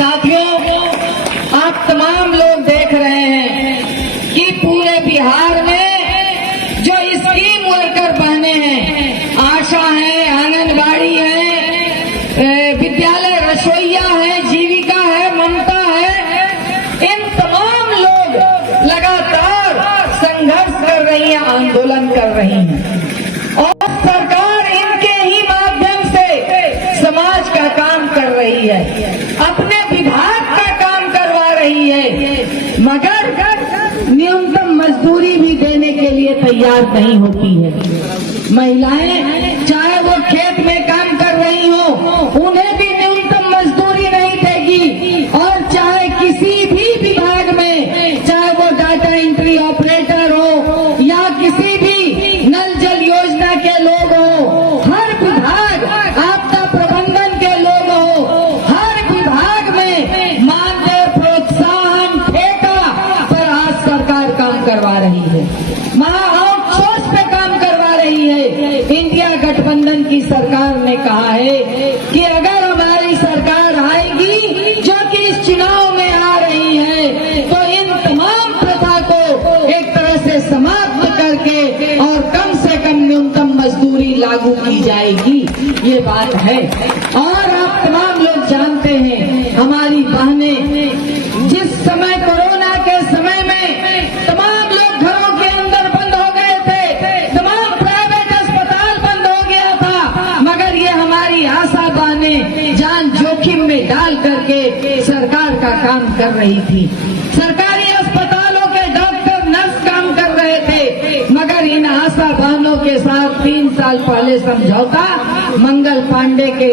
साथियों, आप तमाम लोग देख रहे हैं कि पूरे बिहार में जो स्कीम वर्कर बहने हैं, आशा है, आंगनबाड़ी है, विद्यालय रसोईया है, जीविका है, ममता है, इन तमाम लोग लगातार संघर्ष कर रही है, आंदोलन कर रही है और सरकार इनके ही माध्यम से समाज का काम कर रही है, अपने विभाग का काम करवा रही है, मगर न्यूनतम मजदूरी भी देने के लिए तैयार नहीं होती है। महिलाएं चाहे वो खेत में काम कर रही हो, उन्हें भी न्यूनतम मजदूरी नहीं देगी और चाहे किसी भी विभाग में, चाहे वो डाटा एंट्री ऑपरेटर हो या किसी भी नल जल योजना के लोग हो, हर विभाग, आपदा प्रबंधन के लोग हो, हर विभाग में मानदेय, प्रोत्साहन, ठेका पर आज सरकार काम करवा रही है, आउटसोर्स पे काम करवा रही है। इंडिया गठबंधन की सरकार ने कहा है कि अगर हमारी सरकार आएगी, जो कि इस चुनाव में आ रही है, तो इन तमाम प्रथा को एक तरह से समाप्त करके और कम से कम न्यूनतम मजदूरी लागू की जाएगी, ये बात है। और आप तमाम लोग जानते हैं, हमारी बहनें जिस समय कोरोना के समय में तमाम लोग घरों के अंदर बंद हो गए थे, तमाम प्राइवेट अस्पताल बंद हो गया था, मगर ये हमारी आशा बहनें जान जोखिम में डाल करके सरकार का काम कर रही थी। सरकारी अस्पतालों के डॉक्टर, नर्स काम कर रहे थे, मगर इन आशा बहनों के साथ 3 साल पहले समझौता मंगल पांडे के,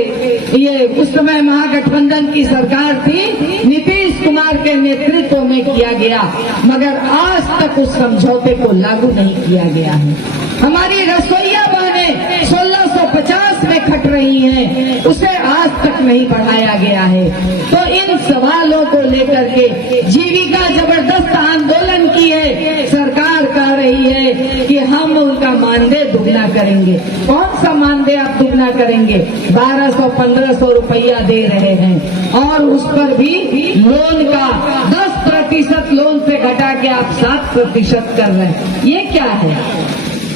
ये उस समय महागठबंधन की सरकार थी, नीतीश कुमार के नेतृत्व में किया गया, मगर आज तक उस समझौते को लागू नहीं किया गया है। हमारी रसोईया बहनें 1650 में खट रही हैं, उसे आज तक नहीं बढ़ाया गया है। तो इन सवालों को लेकर के जीविका जबरदस्त आंदोलन की है, सरकार कह रही है कि हम उनका मानदेय दुगना करेंगे। कौन सा मानदेय आप दुगना करेंगे? 1200-1500 रुपया दे रहे हैं और उस पर भी लोन का 10% लोन से घटा के आप 7% कर रहे हैं। ये क्या है?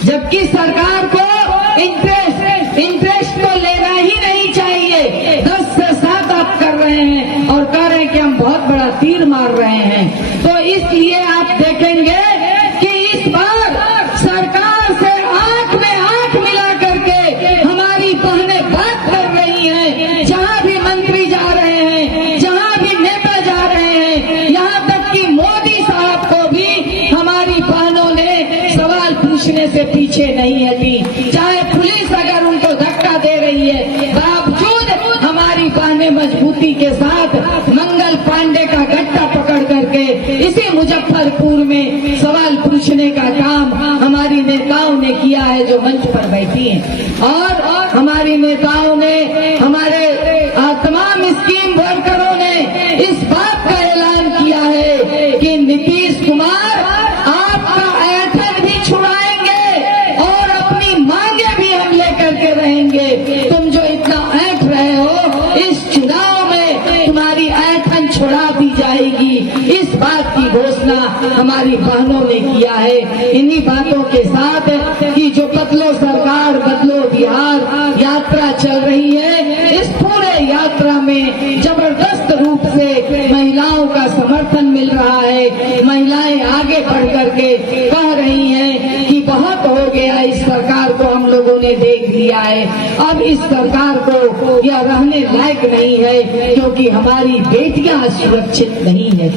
जबकि सरकार को इंटरेस्ट तो लेना ही नहीं चाहिए, 10 से 7 आप कर रहे हैं और कह रहे हैं कि हम बहुत बड़ा तीर मार रहे हैं। तो इसलिए आप देखेंगे कि इस बार सरकार से आंख में आंख मिला करके हमारी बहनें बात कर रही हैं। जहां भी मंत्री जा रहे हैं, जहां भी नेता जा रहे हैं, यहाँ तक कि मोदी साहब को भी हमारी बहनों ने सवाल पूछने से पीछे नहीं हटी। चाहे पुलिस अगर उनको धक्का दे रही है, बावजूद हमारी बहनें मजबूती के साथ मंगल पांडे का गट्टा पकड़ करके इसी मुजफ्फरपुर में सवाल पूछने का काम हमारी नेताओं ने किया है, जो मंच पर बैठी हैं। और हमारी नेताओं ने, हमारे तमाम स्कीम वर्करों ने इस बात का ऐलान किया है कि नीतीश कुमार आपका ऐठन भी छुड़ाएंगे और अपनी मांगे भी हम लेकर के रहेंगे। तुम जो इतना ऐठ रहे हो, इस चुनाव में तुम्हारी ऐठन छुड़ा दी जाएगी, इस बात की घोषणा हमारी बहनों ने किया है। इन्हीं बातों के साथ कि जो बदलो सरकार बदलो बिहार यात्रा चल रही है, इस पूरे यात्रा में जबरदस्त रूप से महिलाओं का समर्थन मिल रहा है। महिलाएं आगे बढ़ करके कह रही हैं कि बहुत हो गया, इस सरकार को हम लोगों ने देख लिया है, अब इस सरकार को यह रहने लायक नहीं है, क्योंकि हमारी बेटियां सुरक्षित नहीं है।